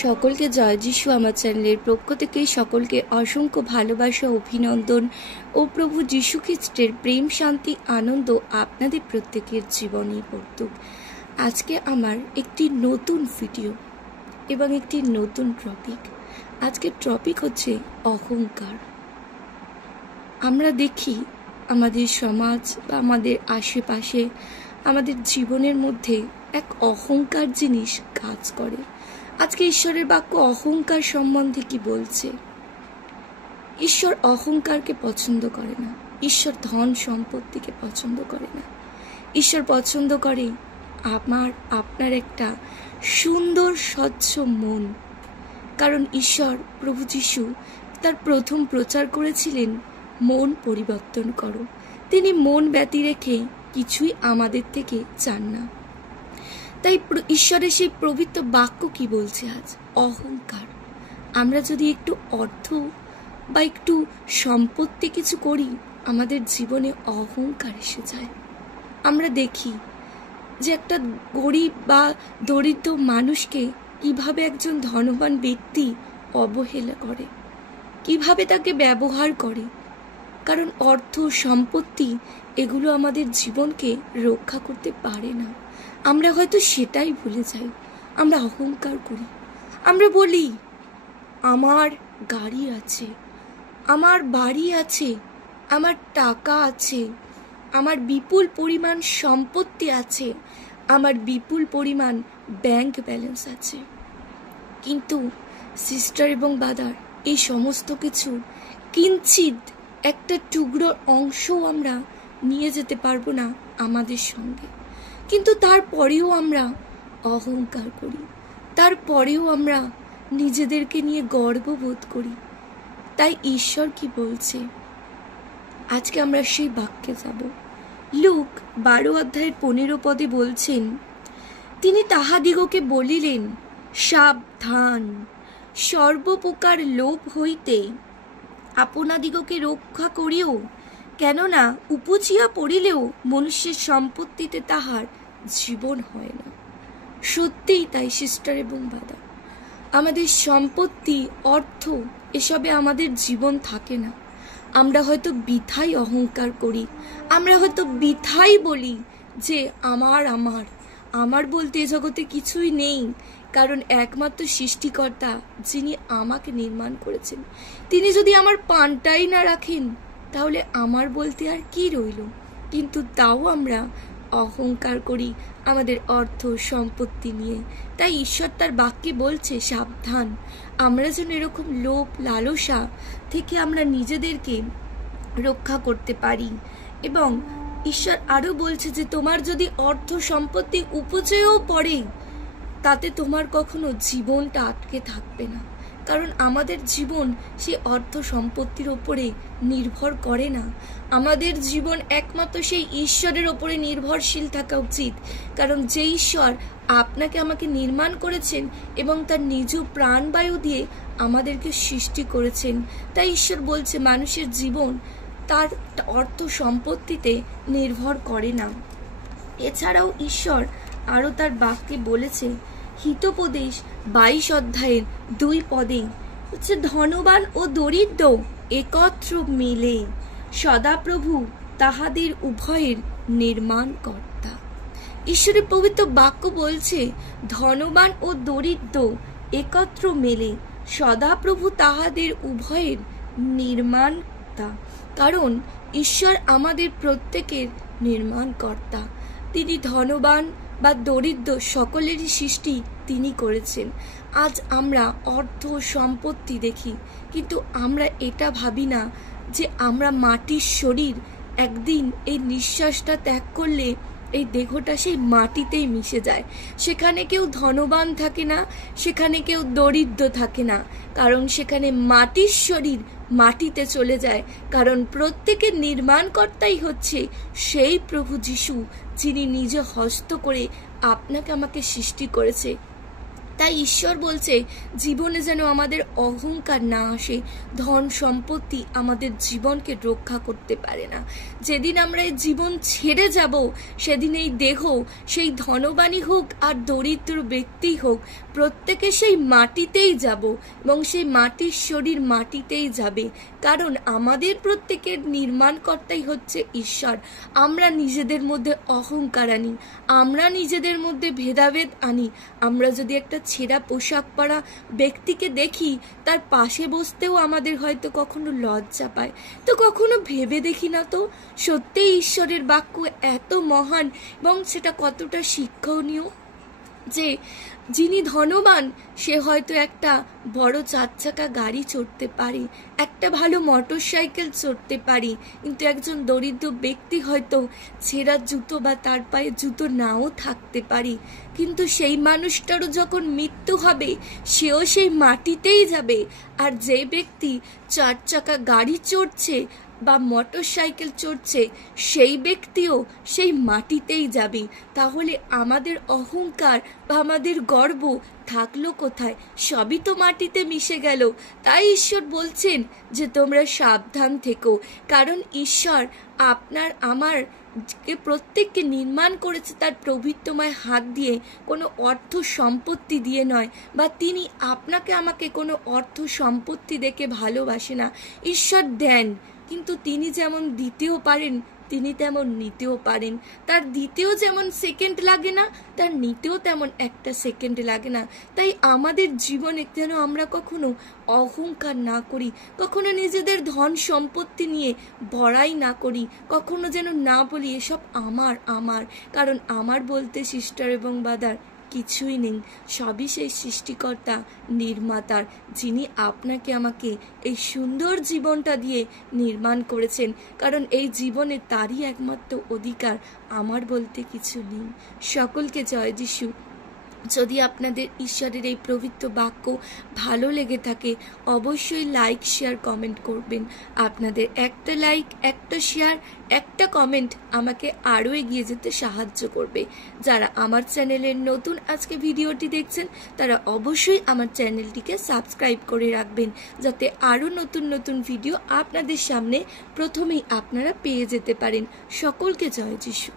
সকলকে জয় যিশু আমার চ্যানেলের পক্ষ থেকে সকলকে অসংখ্য ভালোবাসা, অভিনন্দন ও প্রভু যিশু খ্রিস্টের প্রেম, শান্তি, আনন্দ আপনাদের প্রত্যেকের জীবনে বর্তুক। আজকে আমার একটি নতুন ভিডিও এবং একটি নতুন টপিক। আজকের টপিক হচ্ছে অহংকার। আমরা দেখি আমাদের সমাজ বা আমাদের আশেপাশে আমাদের জীবনের মধ্যে এক অহংকার জিনিস কাজ করে। আজকে ঈশ্বরের বাক্য অহংকার সম্বন্ধে কি বলছে? ঈশ্বর অহংকারকে পছন্দ করে না। ঈশ্বর ধন সম্পত্তিকে পছন্দ করে না। ঈশ্বর পছন্দ করে আপনার একটা সুন্দর স্বচ্ছ মন। কারণ ঈশ্বর প্রভু যিশু তার প্রথম প্রচার করেছিলেন মন পরিবর্তন করো। তিনি মন ব্যতি রেখে কিছুই আমাদের থেকে চান না। তাই ঈশ্বরের সেই পবিত্র বাক্য কি বলছে আজ? অহংকার। আমরা যদি একটু অর্থ বা একটু সম্পত্তি কিছু করি, আমাদের জীবনে অহংকার এসে যায়। আমরা দেখি যে একটা গরিব বা দরিদ্র মানুষকে কিভাবে একজন ধনবান ব্যক্তি অবহেলা করে, কিভাবে তাকে ব্যবহার করে। কারণ অর্থ সম্পত্তি এগুলো আমাদের জীবনকে রক্ষা করতে পারে না। আমরা হয়তো সেটাই ভুলে যাই। আমরা অহংকার করি। আমরা বলি আমার গাড়ি আছে, আমার বাড়ি আছে, আমার টাকা আছে, আমার বিপুল পরিমাণ সম্পত্তি আছে, আমার বিপুল পরিমাণ ব্যাংক ব্যালেন্স আছে। কিন্তু সিস্টার এবং ব্রাদার, এই সমস্ত কিছু কিঞ্চিত একটা টুকরোর অংশও আমরা নিয়ে যেতে পারবো না আমাদের সঙ্গে। কিন্তু তারপরেও আমরা অহংকার করি, তারপরেও আমরা নিজেদেরকে নিয়ে গর্ববোধ করি। তাই ঈশ্বর কি বলছে? আজকে আমরা সেই বাক্যে যাব। লুক 12 অধ্যায়ের 15 পদে বলছেন, তিনি তাহাদিগকে বলিলেন, সাবধান, সর্বপ্রকার লোভ হইতে আপনাদিগকে রক্ষা করিও, কেননা উপচিয়া পড়িলেও মনুষ্যের সম্পত্তিতে তাহার জীবন হয় না। সত্যিই তাই সিস্টার এবং দাদা, আমাদের সম্পত্তি, অর্থ এসবে আমাদের জীবন থাকে না। আমরা হয়তো বৃথাই অহংকার করি। আমরা হয়তো বৃথাই বলি যে আমার বলতে এ জগতে কিছুই নেই। কারণ একমাত্র সৃষ্টিকর্তা যিনি আমাকে নির্মাণ করেছেন, তিনি যদি আমার পানটাই না রাখেন, তাহলে আমার বলতে আর কি রইল? কিন্তু তাও আমরা অহংকার করি আমাদের অর্থ সম্পত্তি নিয়ে। তাই ঈশ্বর তার বাক্যে বলছে, সাবধান, আমরা যেন এরকম লোভ লালসা থেকে আমরা নিজেদেরকে রক্ষা করতে পারি। এবং ঈশ্বর আরো বলছে যে তোমার যদি অর্থ সম্পত্তি উপচেও পড়ে, তাতে তোমার কখনো জীবনটা আটকে থাকবে না। কারণ আমাদের জীবন সেই অর্থ সম্পত্তির ওপরে নির্ভর করে না। আমাদের জীবন একমাত্র সেই ঈশ্বরের ওপরে নির্ভরশীল থাকা উচিত। কারণ যে ঈশ্বর আপনাকে আমাকে নির্মাণ করেছেন এবং তার নিজ প্রাণবায়ু দিয়ে আমাদেরকে সৃষ্টি করেছেন। তাই ঈশ্বর বলছে মানুষের জীবন তার অর্থ সম্পত্তিতে নির্ভর করে না। এছাড়াও ঈশ্বর আরো তার বাক্যে বলেছে, হিতোপদেশ 22 অধ্যায়ের 2 পদে হচ্ছে, ধনবান ও দরিদ্র একত্র মিলে সদাপ্রভু তাহাদের উভয়ের নির্মাণ কর্তা। ঈশ্বরের পবিত্র বাক্য বলছে, ধনবান ও দরিদ্র একত্র মেলে সদাপ্রভু তাহাদের উভয়ের নির্মাণকর্তা। কারণ ঈশ্বর আমাদের প্রত্যেকের নির্মাণকর্তা। তিনি ধনবান বা দরিদ্র সকলেরই সৃষ্টি তিনি করেছেন। আজ আমরা অর্থ সম্পত্তি দেখি, কিন্তু আমরা এটা ভাবি না যে আমরা মাটির শরীর, একদিন এই নিঃশ্বাসটা ত্যাগ করলে এই দেহটা সেই মাটিতেই মিশে যায়। সেখানে কেউ ধনবান থাকে না, সেখানে কেউ দরিদ্র থাকে না। কারণ সেখানে মাটির শরীর মাটিতে চলে যায়। কারণ প্রত্যেকের নির্মাণকর্তাই হচ্ছে সেই প্রভু যিশু, যিনি নিজে হস্ত করে আপনাকে আমাকে সৃষ্টি করেছে। তাই ঈশ্বর বলছে জীবনে যেন আমাদের অহংকার না আসে। ধন সম্পত্তি আমাদের জীবনকে রক্ষা করতে পারে না। যেদিন আমরা এই জীবন ছেড়ে যাব, সেদিন এই দেহ, সেই ধনবানী হোক আর দরিদ্র ব্যক্তি হোক, প্রত্যেকে সেই মাটিতেই যাব এবং সেই মাটির শরীর মাটিতেই যাবে। কারণ আমাদের প্রত্যেকের নির্মাণকর্তাই হচ্ছে ঈশ্বর। আমরা নিজেদের মধ্যে অহংকার আনি, আমরা নিজেদের মধ্যে ভেদাভেদ আনি। আমরা যদি একটা ছেঁড়া পোশাক পরা ব্যক্তিকে দেখি, তার পাশে বসতেও আমাদের হয়তো কখনো লজ্জা পায়। তো কখনো ভেবে দেখি না তো সত্যিই ঈশ্বরের বাক্য এত মহান এবং সেটা কতটা শিক্ষণীয়, যে যিনি ধনবান সে হয়তো একটা বড় 4 চাকা গাড়ি চড়তে পারে, একটা ভালো মোটর সাইকেল চড়তে পারে, কিন্তু একজন দরিদ্র ব্যক্তি হয়তো ছেঁড়া জুতো বা তার পায়ে জুতো নাও থাকতে পারে। কিন্তু সেই মানুষটারও যখন মৃত্যু হবে, সেও সেই মাটিতেই যাবে। আর যে ব্যক্তি 4 চাকা গাড়ি চড়ছে বা মোটর সাইকেল চড়ছে, সেই ব্যক্তিও সেই মাটিতেই যাবে। তাহলে আমাদের অহংকার বা আমাদের গর্ব থাকলো কোথায়? সবই তো মাটিতে মিশে গেল। তাই ঈশ্বর বলছেন যে তোমরা সাবধান থেকো, কারণ ঈশ্বর আপনার আমার প্রত্যেককে নির্মাণ করেছে তার প্রভুত্বময় হাত দিয়ে, কোনো অর্থ সম্পত্তি দিয়ে নয়, বা তিনি আপনাকে আমাকে কোনো অর্থ সম্পত্তি দেখে ভালোবাসে না। ঈশ্বর দেন, কিন্তু তিনি যেমন দিতেও পারেন তিনি তেমন নিতেও পারেন। তার দিতেও যেমন সেকেন্ড লাগে না, তার নিতেও তেমন একটা সেকেন্ড লাগে না। তাই আমাদের জীবনে যেন আমরা কখনো অহংকার না করি, কখনো নিজেদের ধন সম্পত্তি নিয়ে বড়াই না করি, কখনো যেন না বলি এসব আমার আমার। কারণ আমার বলতে সিস্টার এবং বাদার কিছুই নেই, সবই সেই সৃষ্টিকর্তা নির্মাতার, যিনি আপনাকে আমাকে এই সুন্দর জীবনটা দিয়ে নির্মাণ করেছেন। কারণ এই জীবনে তারই একমাত্র অধিকার, আমার বলতে কিছু নেই। সকলকে জয় যিশু। যদি আপনাদের ঈশ্বরের এই পবিত্র বাক্য ভালো লেগে থাকে, অবশ্যই লাইক শেয়ার কমেন্ট করবেন। আপনাদের একটা লাইক, একটা শেয়ার, একটা কমেন্ট আমাকে আরও এগিয়ে যেতে সাহায্য করবে। যারা আমার চ্যানেলের নতুন আজকে ভিডিওটি দেখছেন, তারা অবশ্যই আমার চ্যানেলটিকে সাবস্ক্রাইব করে রাখবেন, যাতে আরও নতুন নতুন ভিডিও আপনাদের সামনে প্রথমেই আপনারা পেয়ে যেতে পারেন। সকলকে জয় যিশু।